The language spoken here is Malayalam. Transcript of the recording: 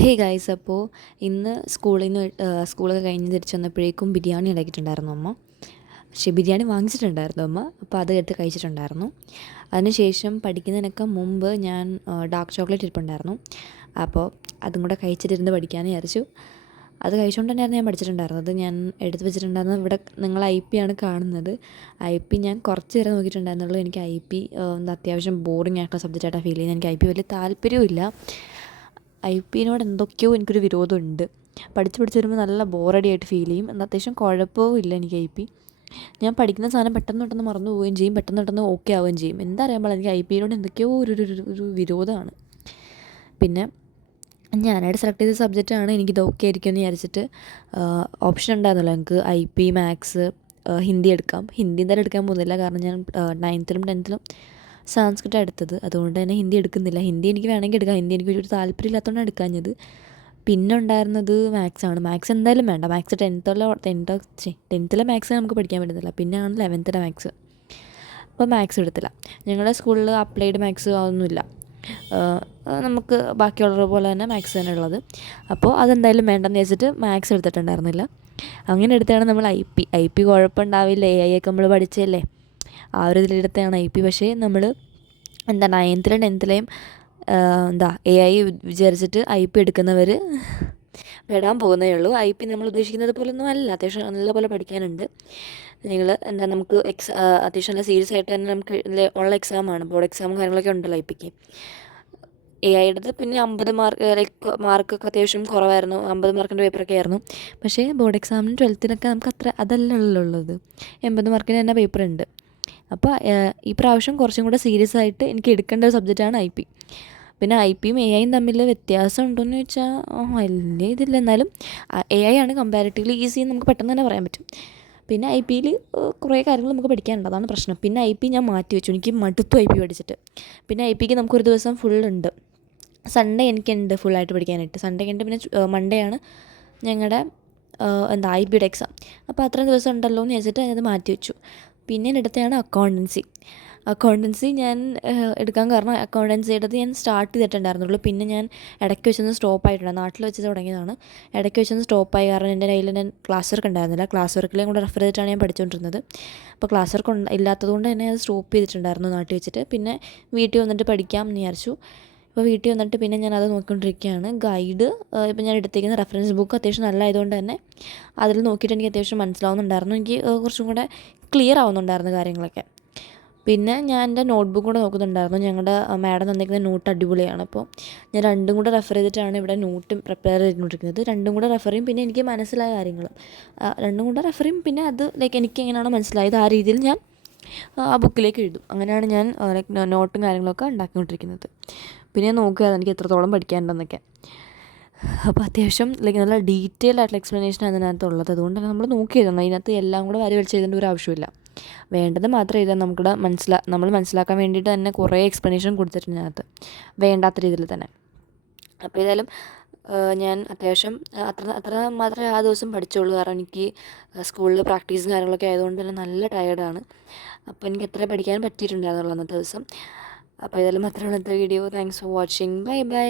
ഹേ ഗൈസ്, അപ്പോൾ ഇന്ന് സ്കൂളൊക്കെ കഴിഞ്ഞ് തിരിച്ച് വന്നപ്പോഴേക്കും ബിരിയാണി ഉണ്ടാക്കിയിട്ടുണ്ടായിരുന്നു അമ്മ. പക്ഷേ ബിരിയാണി വാങ്ങിച്ചിട്ടുണ്ടായിരുന്നു അമ്മ, അപ്പോൾ അത് എടുത്ത് കഴിച്ചിട്ടുണ്ടായിരുന്നു. അതിനുശേഷം പഠിക്കുന്നതിനൊക്കെ മുമ്പ് ഞാൻ ഡാർക്ക് ചോക്ലേറ്റ് ഇരിപ്പുണ്ടായിരുന്നു. അപ്പോൾ അതും കൂടെ കഴിച്ചിട്ടിരുന്ന് പഠിക്കാമെന്ന് വിചാരിച്ചു. അത് കഴിച്ചുകൊണ്ട് തന്നെയായിരുന്നു ഞാൻ പഠിച്ചിട്ടുണ്ടായിരുന്നത്. ഞാൻ എടുത്ത് വെച്ചിട്ടുണ്ടായിരുന്നത് ഇവിടെ നിങ്ങൾ IP ആണ് കാണുന്നത്. IP ഞാൻ കുറച്ച് നേരം നോക്കിയിട്ടുണ്ടായിരുന്നുള്ളൂ. എനിക്ക് IP അത്യാവശ്യം ബോറിംഗ് ആയിട്ടുള്ള സബ്ജക്റ്റായിട്ടാണ് ഫീൽ ചെയ്യുന്നത്. എനിക്ക് IP വലിയ താല്പര്യമില്ല. IP എന്തൊക്കെയോ എനിക്കൊരു വിരോധമുണ്ട്. പഠിച്ച് വരുമ്പോൾ നല്ല ബോറടിയായിട്ട് ഫീൽ ചെയ്യും. എന്നാൽ അത്യാവശ്യം കുഴപ്പവും ഇല്ല എനിക്ക് IP. ഞാൻ പഠിക്കുന്ന സാധനം പെട്ടെന്ന് മറന്നു പോവുകയും ചെയ്യും, പെട്ടെന്ന് ഓക്കെ ആവുകയും ചെയ്യും. എന്താ അറിയാൻ പാടില്ല, എനിക്ക് IP എന്തൊക്കെയോ ഒരു വിരോധമാണ്. പിന്നെ ഞാനായിട്ട് സെലക്ട് ചെയ്ത സബ്ജക്റ്റാണ്, എനിക്കിത് ഓക്കെ ആയിരിക്കും എന്ന് വിചാരിച്ചിട്ട് ഓപ്ഷൻ ഉണ്ടായിരുന്നല്ലോ എനിക്ക് IP, മാത്സ്, ഹിന്ദി എടുക്കാം. ഹിന്ദി എന്തായാലും എടുക്കാൻ പോകുന്നില്ല, കാരണം ഞാൻ 9th-ലും 10th-ലും സംസ്കൃതം എടുത്തത്. അതുകൊണ്ട് തന്നെ ഹിന്ദി എടുക്കുന്നില്ല. ഹിന്ദി എനിക്ക് വേണമെങ്കിൽ എടുക്കാം, ഹിന്ദി എനിക്ക് ഒരു താല്പര്യമില്ലാത്തതുകൊണ്ടാണ് എടുക്കാഞ്ഞത്. പിന്നെ ഉണ്ടായിരുന്നത് മാത്സാണ്. മാത്സ് എന്തായാലും വേണ്ട. മാത്സ് 10th-ലെ മാത്സ് നമുക്ക് പഠിക്കാൻ പറ്റുന്നില്ല, പിന്നെയാണ് 11th-ലെ മാത്സ്. അപ്പോൾ മാത്സ് എടുത്തില്ല. ഞങ്ങളുടെ സ്കൂളിൽ അപ്ലൈഡ് മാത്സ് അതൊന്നുമില്ല. നമുക്ക് ബാക്കിയുള്ളത് പോലെ തന്നെ മാത്സ് തന്നെ ഉള്ളത്. അപ്പോൾ അതെന്തായാലും വേണ്ടെന്ന് വെച്ചിട്ട് മാത്സ് എടുത്തിട്ടുണ്ടായിരുന്നില്ല. അങ്ങനെ എടുത്താണ് നമ്മൾ IP കുഴപ്പമുണ്ടാവില്ല, AI ഒക്കെ നമ്മൾ പഠിച്ചല്ലേ, ആ ഒരു ഇതിലെടുത്താണ് IP. പക്ഷേ നമ്മൾ 9th-ലും 10th-ലെയും AI വിചാരിച്ചിട്ട് IP എടുക്കുന്നവർ പെടാൻ പോകുന്നേ ഉള്ളൂ. IP നമ്മൾ ഉദ്ദേശിക്കുന്നത് പോലൊന്നും അല്ല. അത്യാവശ്യം നല്ലപോലെ പഠിക്കാനുണ്ട്. നമുക്ക് അത്യാവശ്യം നല്ല സീരിയസ് ആയിട്ട് തന്നെ നമുക്ക് ഉള്ള എക്സാമാണ്. ബോർഡ് എക്സാമും കാര്യങ്ങളൊക്കെ ഉണ്ടല്ലോ IPക്ക്. AIയുടേത് പിന്നെ 50 മാർക്ക് മാർക്കൊക്കെ അത്യാവശ്യം കുറവായിരുന്നു. 50 മാർക്കിൻ്റെ പേപ്പറൊക്കെ ആയിരുന്നു. പക്ഷേ ബോർഡ് എക്സാമിനും 12th-നൊക്കെ നമുക്ക് അതല്ലല്ലോ ഉള്ളത്. 80 മാർക്കിന് തന്നെ പേപ്പറുണ്ട്. അപ്പോൾ ഈ പ്രാവശ്യം കുറച്ചും കൂടെ സീരിയസ് ആയിട്ട് എനിക്ക് എടുക്കേണ്ട ഒരു സബ്ജക്റ്റാണ് IP. പിന്നെ IPയും AIയും തമ്മിൽ വ്യത്യാസം ഉണ്ടോയെന്ന് ചോദിച്ചാൽ വലിയ ഇതില്ല. എന്നാലും AI ആണ് കമ്പാരിറ്റീവ്ലി ഈസി എന്ന് നമുക്ക് പെട്ടെന്ന് തന്നെ പറയാൻ പറ്റും. പിന്നെ IPയിൽ കുറേ കാര്യങ്ങൾ നമുക്ക് പഠിക്കാനുണ്ട്, അതാണ് പ്രശ്നം. പിന്നെ IP ഞാൻ മാറ്റി വെച്ചു, എനിക്ക് മടുത്തു IP പഠിച്ചിട്ട്. പിന്നെ IPക്ക് നമുക്കൊരു ദിവസം ഫുള്ളുണ്ട്. സൺഡേ എനിക്കുണ്ട് ഫുള്ളായിട്ട് പഠിക്കാനായിട്ട്. സൺഡേ കഴിഞ്ഞിട്ട് പിന്നെ മൺഡേ ആണ് ഞങ്ങളുടെ IPയുടെ എക്സാം. അപ്പോൾ അത്രയും ദിവസം ഉണ്ടല്ലോ എന്ന് വെച്ചിട്ട് ഞാനത് മാറ്റി വെച്ചു. പിന്നെ എടുത്തതാണ് അക്കൗണ്ടൻസി ഞാൻ എടുക്കാൻ കാരണം അക്കൗണ്ടൻസിയുടേത് ഞാൻ സ്റ്റാർട്ട് ചെയ്തിട്ടുണ്ടായിരുന്നുള്ളൂ. പിന്നെ ഞാൻ ഇടയ്ക്ക് വെച്ചൊന്ന് സ്റ്റോപ്പ് ആയിട്ടുണ്ട്. നാട്ടിൽ വെച്ച് തുടങ്ങിയതാണ്, ഇടയ്ക്ക് വെച്ചൊന്ന് സ്റ്റോപ്പായി. കാരണം എൻ്റെ കയ്യിൽ ഞാൻ ക്ലാസ് വർക്ക് ഉണ്ടായിരുന്നില്ല. ക്ലാസ് വർക്കിലേയും കൂടെ റെഫർ ചെയ്തിട്ടാണ് ഞാൻ പഠിച്ചുകൊണ്ടിരുന്നത്. അപ്പോൾ ക്ലാസ് വർക്ക് ഇല്ലാത്തതുകൊണ്ട് തന്നെ അത് സ്റ്റോപ്പ് ചെയ്തിട്ടുണ്ടായിരുന്നു നാട്ടിൽ വെച്ചിട്ട്. പിന്നെ വീട്ടിൽ വന്നിട്ട് പഠിക്കാം എന്ന് വിചാരിച്ചു. ഇപ്പോൾ വീട്ടിൽ വന്നിട്ട് പിന്നെ ഞാനത് നോക്കിക്കൊണ്ടിരിക്കുകയാണ്. ഗൈഡ് ഇപ്പോൾ ഞാൻ എടുത്തിരിക്കുന്ന റെഫറൻസ് ബുക്ക് അത്യാവശ്യം നല്ലതായതുകൊണ്ട് തന്നെ അതിൽ നോക്കിയിട്ട് എനിക്ക് അത്യാവശ്യം മനസ്സിലാവുന്നുണ്ടായിരുന്നു. എനിക്ക് കുറച്ചും കൂടെ ക്ലിയർ ആവുന്നുണ്ടായിരുന്നു കാര്യങ്ങളൊക്കെ. പിന്നെ ഞാൻ എൻ്റെ നോട്ട്ബുക്ക് കൂടെ നോക്കുന്നുണ്ടായിരുന്നു. ഞങ്ങളുടെ മാഡം തന്നിരിക്കുന്ന നോട്ട് അടിപൊളിയാണ്. അപ്പോൾ ഞാൻ രണ്ടും കൂടെ റെഫർ ചെയ്തിട്ടാണ് ഇവിടെ നോട്ടും പ്രിപ്പയർ ചെയ്തുകൊണ്ടിരിക്കുന്നത്. രണ്ടും കൂടെ റെഫർ ചെയ്യും, പിന്നെ എനിക്ക് മനസ്സിലായ കാര്യങ്ങളും രണ്ടും കൂടെ റെഫർ ചെയ്യും. പിന്നെ അത് എനിക്ക് എങ്ങനെയാണോ മനസ്സിലായത് ആ രീതിയിൽ ഞാൻ ആ ബുക്കിലേക്ക് എഴുതും. അങ്ങനെയാണ് ഞാൻ നോട്ടും കാര്യങ്ങളൊക്കെ ഉണ്ടാക്കിക്കൊണ്ടിരിക്കുന്നത്. പിന്നെ ഞാൻ നോക്കുക എനിക്ക് എത്രത്തോളം പഠിക്കാനുണ്ടെന്നൊക്കെ. അപ്പോൾ അത്യാവശ്യം നല്ല ഡീറ്റെയിൽഡ് ആയിട്ടുള്ള എക്സ്പ്ലനേഷൻ അതിനകത്തുള്ളത്. അതുകൊണ്ട് തന്നെ നമ്മൾ നോക്കി എഴുതണം. അതിനകത്ത് എല്ലാം കൂടെ വാരി വലിച്ച് എഴുതേണ്ട ഒരു ആവശ്യമില്ല. വേണ്ടത് മാത്രം എഴുതാൻ നമ്മൾ മനസ്സിലാക്കാൻ വേണ്ടിയിട്ട് തന്നെ കുറേ എക്സ്പ്ലനേഷൻ കൊടുത്തിട്ടുണ്ട് അതിനകത്ത്, വേണ്ടാത്ത രീതിയിൽ തന്നെ. അപ്പോൾ ഏതായാലും ഞാൻ അത്യാവശ്യം അത്ര മാത്രമേ ആ ദിവസം പഠിച്ചുള്ളൂ. കാരണം എനിക്ക് സ്കൂളിൽ പ്രാക്ടീസും കാര്യങ്ങളൊക്കെ ആയതുകൊണ്ട് തന്നെ നല്ല ടയേർഡാണ്. അപ്പോൾ എനിക്ക് എത്ര പഠിക്കാൻ പറ്റിയിട്ടുണ്ടായിരുന്നുള്ളൂ അന്നത്തെ ദിവസം. അപ്പോൾ ഏതായാലും അത്രയുള്ള video. Thanks for watching. By.